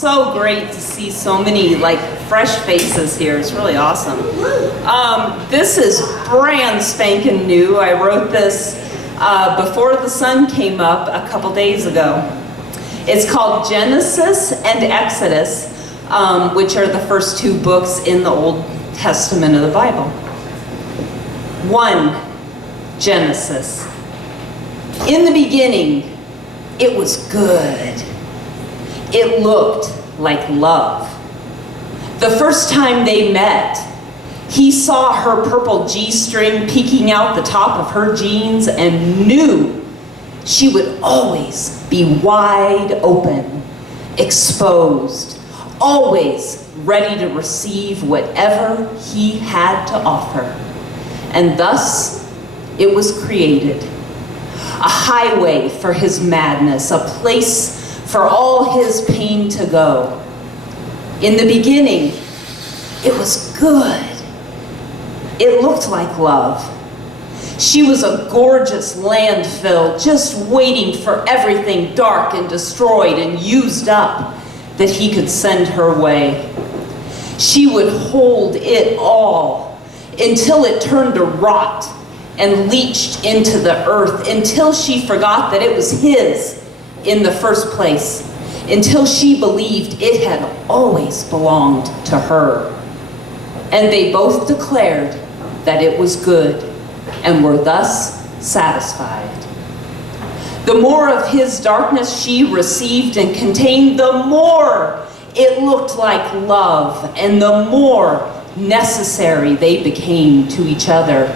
So great to see so many fresh faces here. It's really awesome. This is brand spanking new. I wrote this before the sun came up a couple days ago. It's called Genesis and Exodus, which are the first two books in the Old Testament of the Bible. 1. Genesis. In the beginning, it was good. It looked like love. The first time they met, he saw her purple G-string peeking out the top of her jeans and knew she would always be wide open, exposed, always ready to receive whatever he had to offer. And thus, it was created. A highway for his madness, a place for all his pain to go. In the beginning, it was good. It looked like love. She was a gorgeous landfill, just waiting for everything dark and destroyed and used up that he could send her way. She would hold it all until it turned to rot and leached into the earth, until she forgot that it was his in the first place, until she believed it had always belonged to her. And they both declared that it was good and were thus satisfied. The more of his darkness she received and contained, the more it looked like love, and the more necessary they became to each other.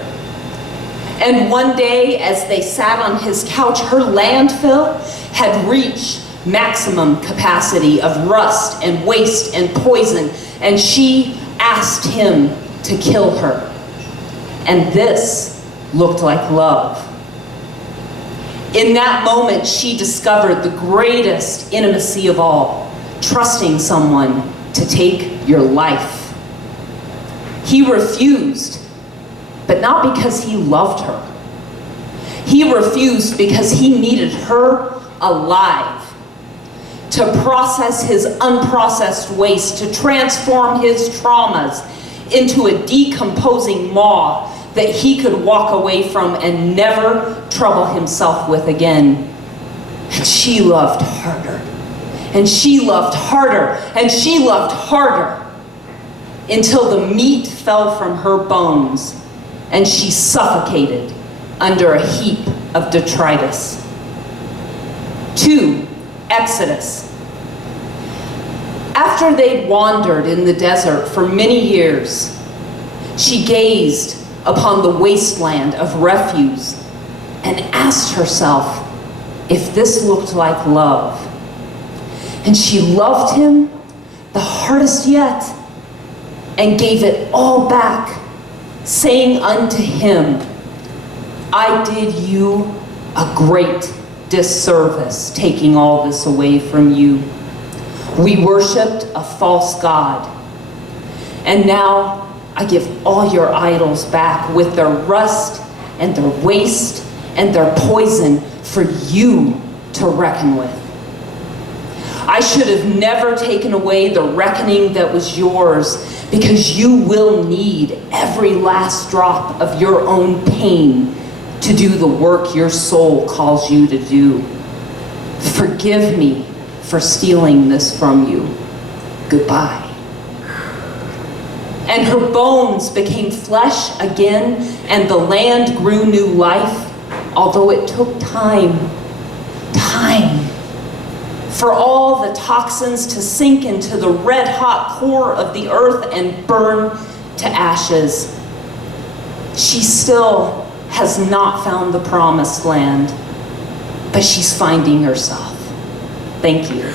And one day, as they sat on his couch, her landfill had reached maximum capacity of rust and waste and poison, and she asked him to kill her. And this looked like love. In that moment, she discovered the greatest intimacy of all, trusting someone to take your life. He refused, but not because he loved her. He refused because he needed her alive, to process his unprocessed waste, to transform his traumas into a decomposing maw that he could walk away from and never trouble himself with again. And she loved harder, and she loved harder, and she loved harder, until the meat fell from her bones and she suffocated under a heap of detritus. 2. Exodus. After they'd wandered in the desert for many years, she gazed upon the wasteland of refuse and asked herself if this looked like love. And she loved him the hardest yet and gave it all back, saying unto him, I did you a great disservice, taking all this away from you. We worshiped a false god, and now I give all your idols back with their rust and their waste and their poison for you to reckon with. I should have never taken away the reckoning that was yours, because you will need every last drop of your own pain to do the work your soul calls you to do. Forgive me for stealing this from you. Goodbye. And her bones became flesh again, and the land grew new life, although it took time for all the toxins to sink into the red-hot core of the earth and burn to ashes. She still has not found the promised land, but she's finding herself. Thank you.